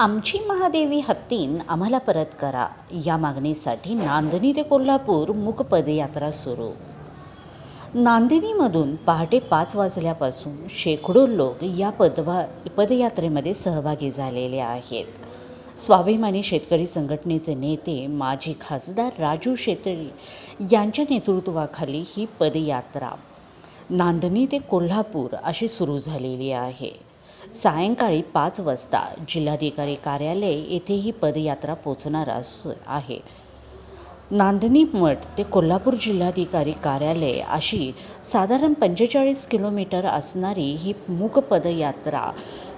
आमची महादेवी हत्तीन आम्हाला परत करा. या मागणीसाठी नांदणी ते कोल्हापूर मूक पदयात्रा सुरू. नांदिनीमधून पहाटे पाच वाजल्यापासून शेकडो लोक या पदवा पदयात्रेमध्ये सहभागी झालेले आहेत. स्वाभिमानी शेतकरी संघटनेचे नेते माजी खासदार राजू शेतळी यांच्या नेतृत्वाखाली ही पदयात्रा. नांदणी ते कोल्हापूर अशी सुरू झालेली आहे. सायंकाळी पाच वाजता जिल्हाधिकारी कार्यालय येथे ही पदयात्रा पोचणार अस आहे. नांदणी मठ ते कोल्हापूर जिल्हाधिकारी कार्यालय अशी साधारण पंचेचाळीस किलोमीटर असणारी ही मूक पदयात्रा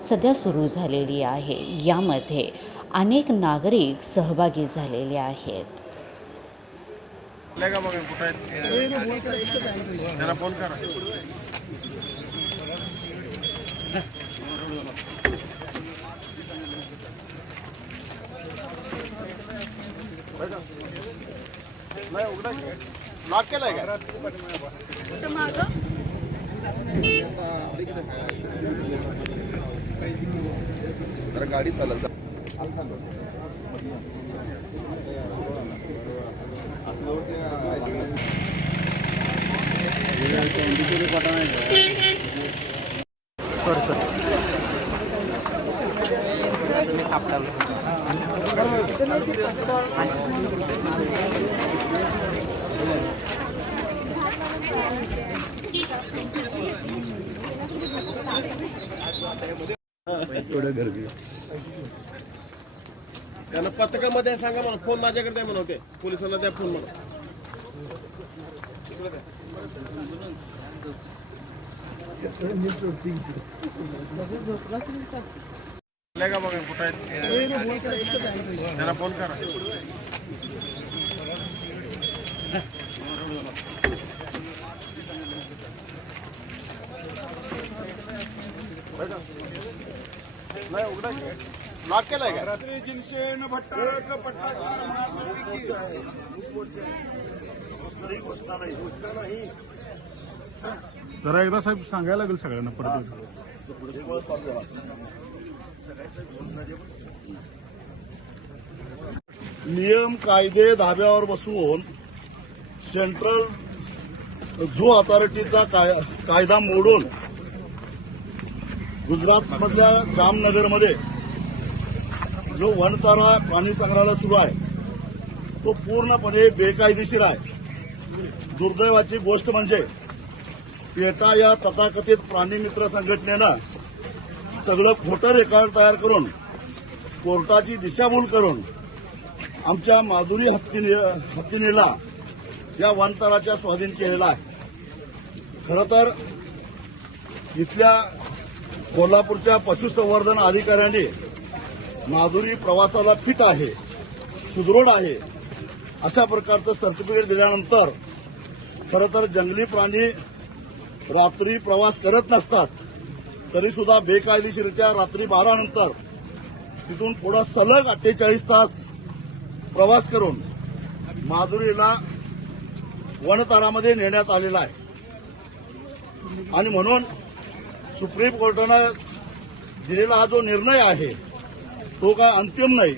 सध्या सुरू झालेली आहे. यामध्ये अनेक नागरिक सहभागी झालेले आहेत. फोन करा. नाही उघडा लॉक केलाय का जरा गाडी चालत त्यांना पथकामध्ये सांगा मला. फोन माझ्याकडे द्या म्हणते पोलिसांना द्या फोन मला. इकडे का बघा कुठं त्यांना फोन करा. लॉक केलाय का. जरा एकदा साहेब सांगायला लागेल सगळ्यांना परत नियम कायदे धाब्यावर बसवून सेंट्रल झू अथॉरिटीचा काय- कायदा मोडून गुजरातमधल्या जामनगरमध्ये जो वनतारा प्राणी संग्रहालय सुरू आहे तो पूर्णपणे बेकायदेशीर आहे. दुर्दैवाची गोष्ट म्हणजे पेटा या तथाकथित प्राणी मित्र संघटनेनं सगळं खोटं रेकॉर्ड तयार करून कोर्टाची दिशाभूल करून आमच्या माधुरी हत्तीने हत्तीनेला या वनतराच्या स्वाधीन केलेला आहे. खरं तर इथल्या कोल्हापूरच्या पशुसंवर्धन अधिकाऱ्यांनी माधुरी प्रवासाला फिट आहे सुदृढ आहे अशा प्रकारचं सर्टिफिकेट दिल्यानंतर खरं तर जंगली प्राणी रात्री प्रवास करत नसतात तरी सुद्धा बेकायदेशीरित्या रात्री बारा नंतर तिथून पुढं सलग अठ्ठेचाळीस तास प्रवास करून माधुरीला वनतारामध्ये नेण्यात आलेला आहे. आणि म्हणून सुप्रीम कोर्टानं दिलेला हा जो निर्णय आहे तो काय अंतिम नाही.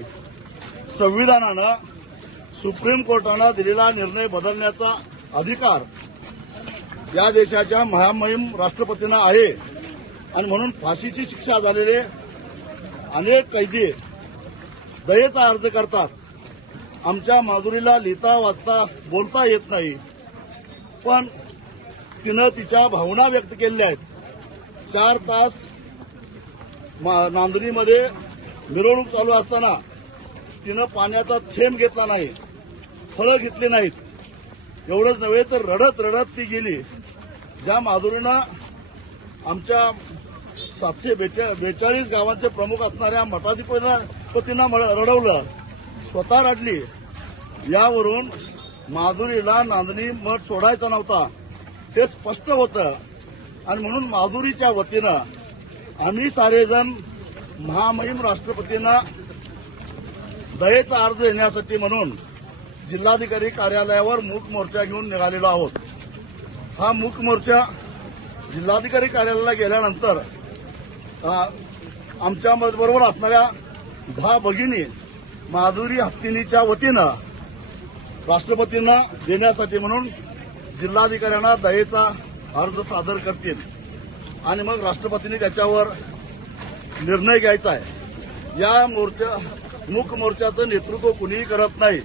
संविधानानं सुप्रीम कोर्टानं दिलेला निर्णय बदलण्याचा अधिकार या देशाच्या महामहिम राष्ट्रपतींना आहे. आणि म्हणून फाशीची शिक्षा झालेले अनेक कैदी दयेचा अर्ज करतात. आमच्या माधुरीला लिहिता वाचता बोलता येत नाही. पण तिनं तिच्या भावना व्यक्त केलेल्या आहेत. चार तास मा- नांदणीमध्ये मिरवणूक चालू असताना तिनं पाण्याचा थेंब घेतला नाही फळं घेतली नाहीत. एवढंच नव्हे तर रडत रडत ती गेली. ज्या माधुरीनं आमच्या सातशे बेचा बेचाळीस गावांचे प्रमुख असणाऱ्या मठाधिपतींना रडवलं स्वतः रडली. यावरून माधुरीला नांदणी मठ सोडायचा नव्हता. ते स्पष्ट होतं. आणि म्हणून माधुरीच्या वतीनं आम्ही सारेजण महामहिम राष्ट्रपतींना दयेचा अर्ज देण्यासाठी म्हणून जिल्हाधिकारी कार्यालयावर मूक मोर्चा घेऊन निघालेलो आहोत. हा मूक मोर्चा जिल्हाधिकारी कार्यालयाला गेल्यानंतर आमच्या बरोबर असणाऱ्या दहा भगिनी माधुरी हत्तीनीच्या वतीनं राष्ट्रपतींना देण्यासाठी म्हणून जिल्हाधिकाऱ्यांना दयेचा अर्ज सादर करतील. आणि मग राष्ट्रपतींनी त्याच्यावर निर्णय घ्यायचा आहे. या मोर्चा मूक मोर्चाचं नेतृत्व कुणीही करत नाही.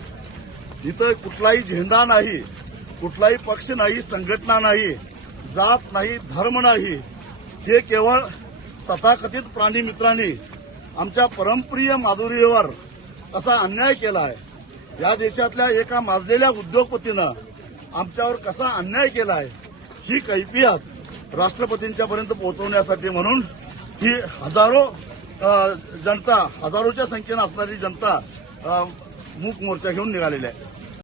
इथं कुठलाही झेंडा नाही कुठलाही पक्ष नाही संघटना नाही जात नाही धर्म नाही. हे केवळ तथाकथित प्राणी मित्रांनी आमच्या परमप्रिय माधुरीवर असा अन्याय केला आहे. या देशातल्या एका माजलेल्या उद्योगपतीनं आमच्यावर कसा अन्याय केला आहे ही कैफियत राष्ट्रपतींच्यापर्यंत पोहोचवण्यासाठी म्हणून ही हजारो जनता हजारोच्या संख्येनं असणारी जनता मूक मोर्चा घेऊन निघालेली आहे.